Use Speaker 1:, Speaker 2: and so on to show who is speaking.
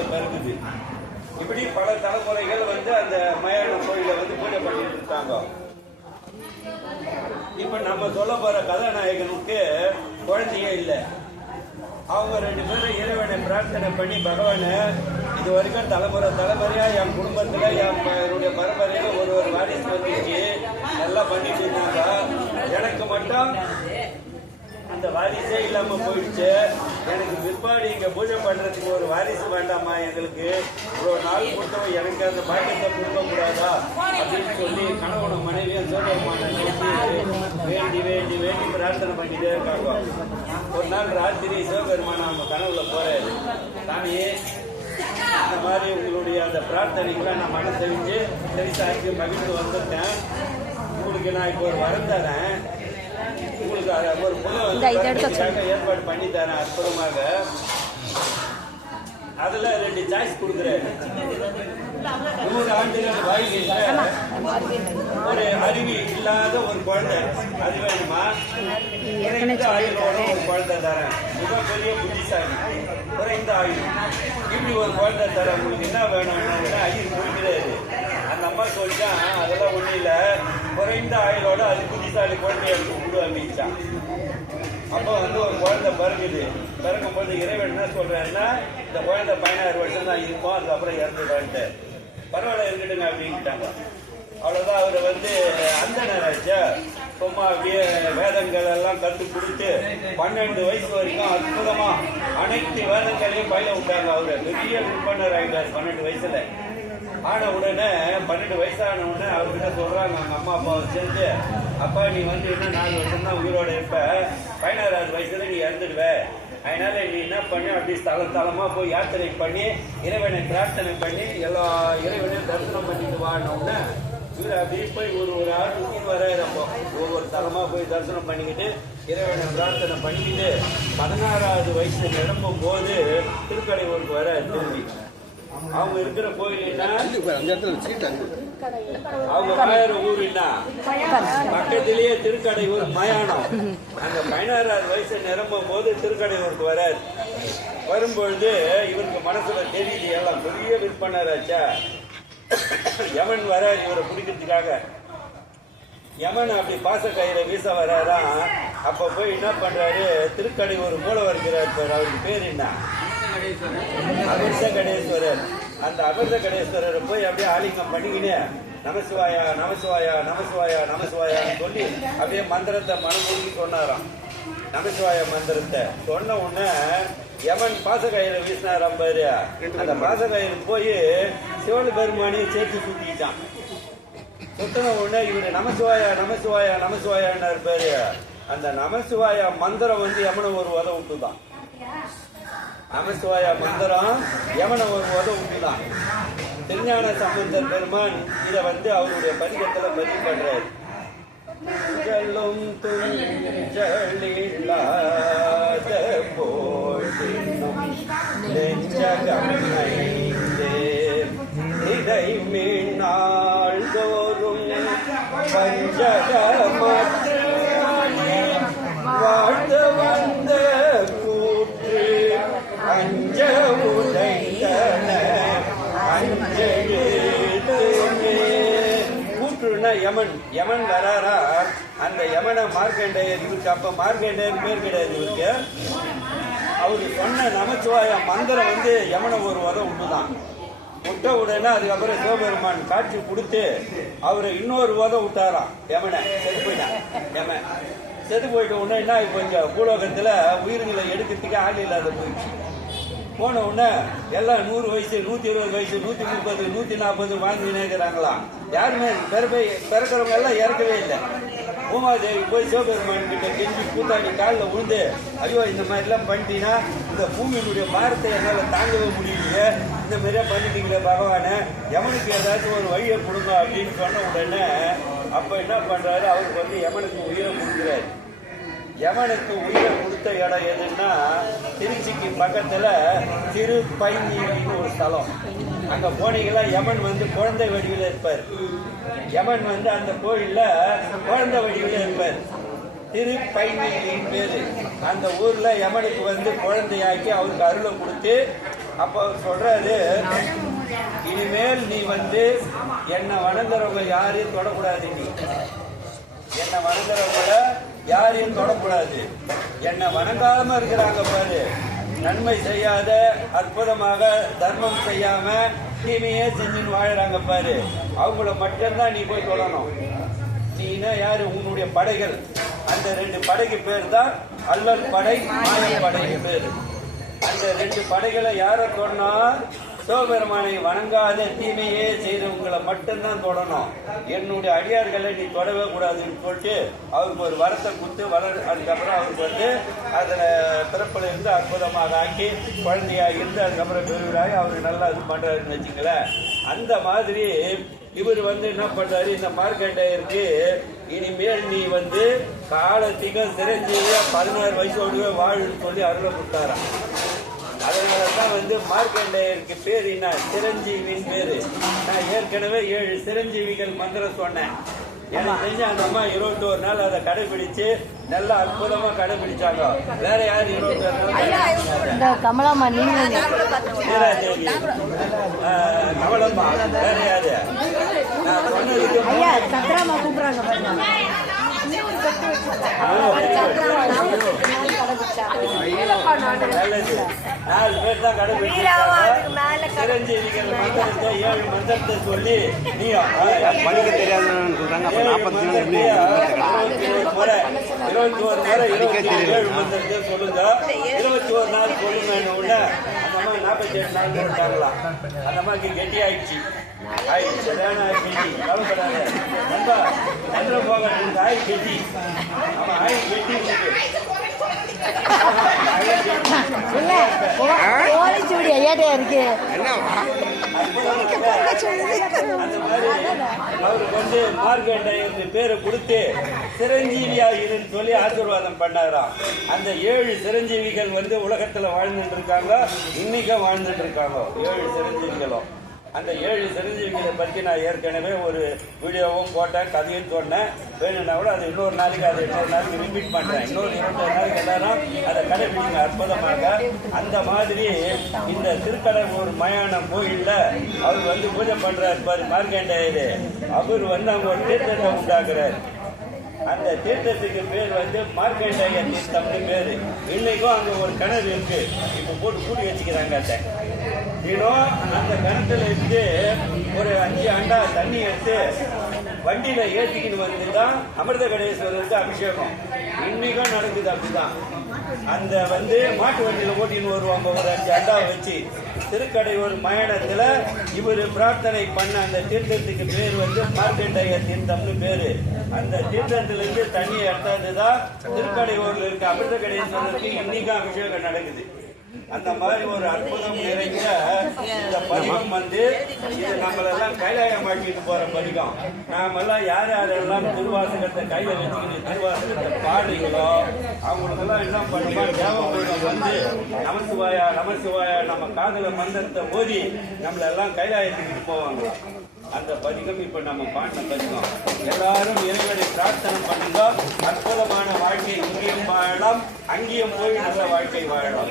Speaker 1: முதல்ல இப்படி பல தலைமுறைகள் வந்து அந்த மயான கோயிலை வந்து பூஜை பண்ணிட்டு இருக்காங்க இப்ப நம்ம சொல்ல போற கதாநாயகனுக்கு குழந்தையே இல்லை. அவங்க ரெண்டு பேரும் இறைவனை பிரார்த்தனை பண்ணி பகவானை இது வரைக்கும் தலைமுறை தலைமுறையா என் குடும்பத்துல என் என்னுடைய பரம்பரையில ஒரு ஒரு வாரிசு வந்துச்சு. நல்லா பண்ணிட்டு இருந்தாங்க. எனக்கு மட்டும் இந்த வாரிசே இல்லாம போயிடுச்சு. எனக்கு பிற்பாடு இங்க பூஜை பண்றதுக்கு ஒரு வாரிசு வேண்டாமா எங்களுக்கு? இவ்வளவு நாள் கொடுத்தவன் எனக்கு அந்த பாக்கியத்தை கொடுக்க கூடாதா? அப்படின்னு சொல்லி கணவன மனைவியும் சோதரமான வேண்டி வேண்டி வேண்டி பிரார்த்தனை பண்ணிட்டே இருக்காங்க. ஒரு நாள் ராத்திரி சிவபெருமான அவங்க கனவுல போறாரு. சாமி இந்த மாதிரி உங்களுடைய அந்த பிரார்த்தனைக்குலாம் நான் மன தெரிஞ்சு தெரிசாக்கி மகிழ்ந்து வந்திருக்கேன் உங்களுக்கு நான் இப்போ ஒரு வரம் தரேன். உங்களுக்கு ஒரு பொண்ணு ஏற்பாடு பண்ணி தரேன் அற்புதமாக. அதுல ரெண்டு சாய்ஸ் கொடுக்குறேன். நூறு ஆண்டுகள் வாயில ஒரு அறிவி இல்லாத ஒரு குழந்தை. அது வேணுமா? குறைந்த ஆயுளோட ஒரு குழந்தை தரேன். மிகப்பெரிய புத்திசாலி. குறைந்த ஆயுள். இப்படி ஒரு குழந்தை தரேன். உங்களுக்கு என்ன வேணும்னா ஐயர் கொடுக்கிறாரு. அந்த அம்மா சொல்லிட்டா அதெல்லாம் இல்ல. குறைந்த ஆயுளோட அது வயசாளி குழந்தைய கொண்டு அமைச்சான் அப்போ வந்து ஒரு குழந்தை பிறகுது பிறக்கும் போது இறைவன் என்ன சொல்றாருன்னா இந்த குழந்தை பதினாறு வருஷம் தான் இருக்கும் அதுக்கப்புறம் இறந்துடுவான்ட்டு பரவாயில்ல இருக்கட்டுங்க அப்படின்ட்டாங்க அவ்வளவுதான் அவர் வந்து அந்த நேராச்சா சும்மா அப்படியே வேதங்கள் எல்லாம் கத்து கொடுத்து பன்னெண்டு வயசு வரைக்கும் அற்புதமா அனைத்து வேதங்களையும் பயில விட்டாங்க அவரு. பெரிய விற்பனர் ஆகிட்டார் பன்னெண்டு வயசுல. ஆன உடனே பன்னெண்டு வயசான உடனே அவர்கிட்ட சொல்றாங்க அவங்க அம்மா அப்பாவை சேர்ந்து அப்பா நீ வந்து இன்னும் நாலு வருஷம் தான் உயிரோட இருப்ப. பதினாறாவது வயசுல நீ இறந்துடுவ. அதனால நீ என்ன பண்ணி? அப்படி தளம் தளமா போய் யாத்திரை பண்ணி இறைவனை பிரார்த்தனை பண்ணி எல்லா இறைவனையும் தரிசனம் பண்ணிட்டு உடனே இவர் அப்படியே போய் ஒரு ஒரு ஆள் சுற்றிட்டு வர்றாரு அப்போ. ஒவ்வொரு தளமா போய் தரிசனம் பண்ணிக்கிட்டு இறைவனை பிரார்த்தனை பண்ணிக்கிட்டு பதினாறாவது வயசு நிரம்பும் போது திருக்கடையூருக்கு வர திரும்பி. அவங்க இருக்கிற கோயில்
Speaker 2: அந்த இடத்துல
Speaker 1: அவங்க ஊர் என்ன பக்கத்திலேயே திருக்கடையூர் மயானம். அந்த பதினாறாவது வயசு நிரம்பும் போது திருக்கடையூருக்கு வராரு. வரும்பொழுது இவருக்கு மனசுல தெரியுது எல்லாம் பெரிய விற்பனராச்சா யமன் வராரு இவரை பிடிக்கிறதுக்காக. யமன் அப்படி பாச கயிறை வீச வராராம். அப்ப போய் என்ன பண்றாரு? திருக்கடையூர் மூலவர் இருக்கிறார் அவருக்கு பேர் என்ன? அமிர்த கடேஸ்வரர் அந்த அமிர்த கடேஸ்வரரை போய் அப்படியே ஆலிங்கம் பண்ணிக்கினே நமசிவாயா நமசிவாயா நமசிவாயா நமசிவாயான்னு சொல்லி அப்படியே மந்திரத்தை மனமுருகி சொன்னாராம். நமசிவாய மந்திரத்தை சொன்ன உடனே யமன் பாசகயிறு வீசினாராம் பாரு. அந்த பாசகயிறு போய் சிவன் பெருமானியை சேர்த்து சுத்திட்டான் சுத்தின உடனே இவரு நமசிவாயா நமசிவாயா நமசிவாயான்னு இருப்பாரு அந்த நமசிவாயா மந்திரம் வந்து யமனை ஒரு உதவுட்டு தான் நமசிவாய மந்திரம் யமன ஒரு உத உண்டுதான் திருஞான சம்பந்தர் பெருமான் இதை வந்து அவருடைய பதிகத்துல பதிவு பண்றாரு. ஜல்லும் துஞ்சலில்லாத போதினும் நெஞ்சகமைந்தே இதை மீனாள் தோறும் பஞ்சகமற்றே யமன்? யமன் வராரா? அந்த யமனை மார்க்கண்டேயர் இவருக்கு அப்ப மார்க்கண்டேயர் பேர் கிடையாது இவருக்கு. அவரு சொன்ன நமச்சிவாய மந்திரம் வந்து யமனை ஒரு உதவ விட்டுதான் விட்ட உடனே அதுக்கப்புறம் சிவபெருமான் காட்சி கொடுத்து அவரை இன்னொரு வதம் விட்டாராம் யமனை. செத்து போயிட்டான். யமன் செத்து போயிட்ட உடனே என்ன இப்போ இங்க பூலோகத்துல உயிர்களை எடுக்கிறதுக்கு ஆள் இல்லாத போயிடுச்சு. போன உடனே எல்லாம் நூறு வயசு நூத்தி இருபது வயசு நூத்தி முப்பது நூத்தி நாற்பது வாங்கி நினைக்கிறாங்களாம் யாருமே பிறப்பை பிறக்கிறவங்க எல்லாம் இறக்கவே இல்லை. பூமாதேவி போய் சிவபெருமான் கிட்ட கெஞ்சி கூத்தாடி காலில் விழுந்து ஐயோ இந்த மாதிரிலாம் பண்ணிட்டீங்கன்னா இந்த பூமியினுடைய பாரத்தை என்னால் தாங்கவே முடியலையே. இந்த மாதிரியா பண்ணிட்டீங்களே பகவானே. யமனுக்கு ஏதாச்சும் ஒரு வழியை கொடுங்க அப்படின்னு சொன்ன உடனே அப்போ என்ன பண்ணுறாரு அவருக்கு வந்து யமனுக்கு உயிரை கொடுக்குறாரு. யமனுக்கு உயிரை கொடுத்த இடம் எதுன்னா திருச்சிக்கு பக்கத்துல திருப்பைநீரின்னு ஒரு ஸ்தலம். அங்க போனீங்கன்னா யமன் வந்து குழந்தை வடிவில் இருப்பார். யமன் வந்து அந்த கோயில்ல குழந்தை வடிவில் இருப்பார். திருப்பைநீரின் பேரு. அந்த ஊர்ல யமனுக்கு வந்து குழந்தையாக்கி அவருக்கு அருளை கொடுத்து அப்ப அவர் சொல்றாரு இனிமேல் நீ வந்து என்னை வணங்குறவங்க யாரையும் தொடக்கூடாது நீ. என்னை வணங்குறவங்களை யாரையும் தொடக்கூடாது. என்னை வணங்காம இருக்கிறாங்க பாரு. நன்மை செய்யாத அற்புதமாக தர்மம் செய்யாம தீமையே செஞ்சுன்னு வாழறாங்க பாரு. அவங்கள மட்டும்தான் நீ போய் தொடணும். நீனா யாரு? உன்னுடைய படைகள். அந்த ரெண்டு படைக்கு பேர் தான் அல்லல் படை மாய படைக்கு பேர். அந்த ரெண்டு படைகளை யார சொன்னா சிவபெருமானை வணங்காத தீமையே செய்தவங்களை மட்டும்தான் தொடணும். என்னுடைய அடியார்களை நீ தொடவே கூடாதுன்னு சொல்லிட்டு அவருக்கு ஒரு வரத்தை கொடுத்து வளர் அதுக்கப்புறம் அவருக்கு வந்து அதில் பிறப்பில் இருந்து அற்புதமாக ஆக்கி குழந்தையாக இருந்து அதுக்கப்புறம் பெருவிடாகி அவருக்கு நல்லா இது பண்ணுறாருன்னு வச்சுங்களேன். அந்த மாதிரி இவர் வந்து என்ன பண்றாரு? இந்த மார்க்கண்டேயருக்கு இனிமேல் நீ வந்து காலத்திகம் சிரஞ்சீவியா பதினாறு வயசோடவே வாழ்ன்னு சொல்லி அருளை கொடுத்தாராம். அதனால தான் வந்து மார்க்கண்டேயருக்கு பேர் என்ன சிரஞ்சீவின் பேரு. நான் ஏற்கனவே ஏழு சிரஞ்சீவிகள் மந்திரம் சொன்னேன். எனக்கு தெரிஞ்ச அந்த அம்மா இருபத்தோரு நாள் அதை கடைபிடிச்சு நல்லா அற்புதமா கடைபிடிச்சாங்க. வேற யார் இருபத்தோரு நாள்
Speaker 3: கமலாமா நீங்க
Speaker 1: கமலம்மா வேற யாரு? நான் சொன்னதுக்கு
Speaker 3: ஐயா சத்ராமா கூப்பிடுறாங்க
Speaker 1: நாலு பேர் தான் கடைபிடிச்சிருக்காங்க ஏழு மந்திரத்தை சொல்லி நீ
Speaker 2: படிக்க தெரியாதுன்னு சொல்றாங்க அப்ப நாற்பத்தி நாலு
Speaker 1: இருபத்தி ஒரு முறை இருபத்தி ஏழு மந்திரத்தை சொல்லுங்க இருபத்தி ஒரு நாள் சொல்லுங்க உடனே அந்த அம்மா நாற்பத்தி எட்டு நாள் அந்த அம்மாக்கு கெட்டி ஆயிடுச்சு ஆயிடுச்சு சரியான நண்பா மந்திரம் போக இருக்கு அவருக்கு வந்து மார்க்கண்டேயர் பேரை கொடுத்து சிரஞ்சீவியா இதுன்னு சொல்லி ஆசீர்வாதம் பண்ணாராம் அந்த ஏழு சிரஞ்சீவிகள் வந்து உலகத்துல வாழ்ந்துட்டு இருக்காங்க இன்னைக்கும் வாழ்ந்துட்டு இருக்காங்க ஏழு சிரஞ்சீவிகளும் அந்த ஏழு சிரஞ்சீவிகளை பற்றி நான் ஏற்கனவே ஒரு வீடியோவும் போட்டேன் கதையும் சொன்னேன். வேணும்னா கூட அது இன்னொரு நாளைக்கு அதை இன்னொரு நாளைக்கு ரிப்பீட் பண்றேன். இன்னொரு இருபத்தொரு நாளைக்கு எல்லாரும் அதை கடைபிடிங்க அற்புதமாக. அந்த மாதிரி இந்த திருக்கடவுர் மயானம் கோயிலில் அவர் வந்து பூஜை பண்றாரு பாரு மார்க்கண்டேயரு அவர் வந்து அவங்க ஒரு தீர்த்தத்தை உண்டாக்குறாரு. அந்த தீர்த்தத்துக்கு பேர் வந்து மார்க்கண்டேய தீர்த்தம்னு பேரு. இன்னைக்கும் அங்கே ஒரு கிணறு இருக்கு. இப்போ போட்டு கூடி வச்சுக்கிறாங்க அந்த தினம் அந்த கிணத்துல இருந்து ஒரு அஞ்சு அண்டா தண்ணி எடுத்து வண்டியில ஏற்றிக்கிட்டு வந்து தான் அமிர்த கடேஸ்வரருக்கு அபிஷேகம். இன்னைக்கும் நடக்குது அப்படிதான். அந்த வந்து மாட்டு வண்டியில ஓட்டின்னு வருவாங்க. ஒரு அஞ்சு அண்டா வச்சு. திருக்கடையூர் ஒரு இவரு இவர் பிரார்த்தனை பண்ண அந்த தீர்த்தத்துக்கு பேர் வந்து மார்க்கண்டைய தீர்த்தம்னு பேரு. அந்த தீர்த்தத்திலிருந்து இருந்து தண்ணி எடுத்ததுதான் திருக்கடையூர்ல இருக்க அமிர்த கடேஸ்வரருக்கு இன்னைக்கு அபிஷேகம் நடக்குது. அந்த மாதிரி ஒரு அற்புதம் நிறைந்த இந்த பதிகம் வந்து இது நம்மளெல்லாம் கைலாயம் ஆக்கிட்டு போற பதிகம் நாமெல்லாம் யார் யாரெல்லாம் திருவாசகத்தை கையில வச்சுக்கிட்டு திருவாசகத்தை பாடுறீங்களோ அவங்களுக்கெல்லாம் என்ன பண்ணுமா தேவபுரம் வந்து நமசிவாயா நமசிவாயா நம்ம காதல மந்திரத்தை ஓதி நம்மளெல்லாம் கைலாயத்துக்கு போவாங்க அந்த பதிகம் இப்ப நம்ம பாடின பதிகம் எல்லாரும் இறைவனை பிரார்த்தனை பண்ணுங்க அற்புதமான வாழ்க்கை இங்கேயும் வாழலாம் அங்கேயும் போய் நல்ல வாழ்க்கை வாழலாம்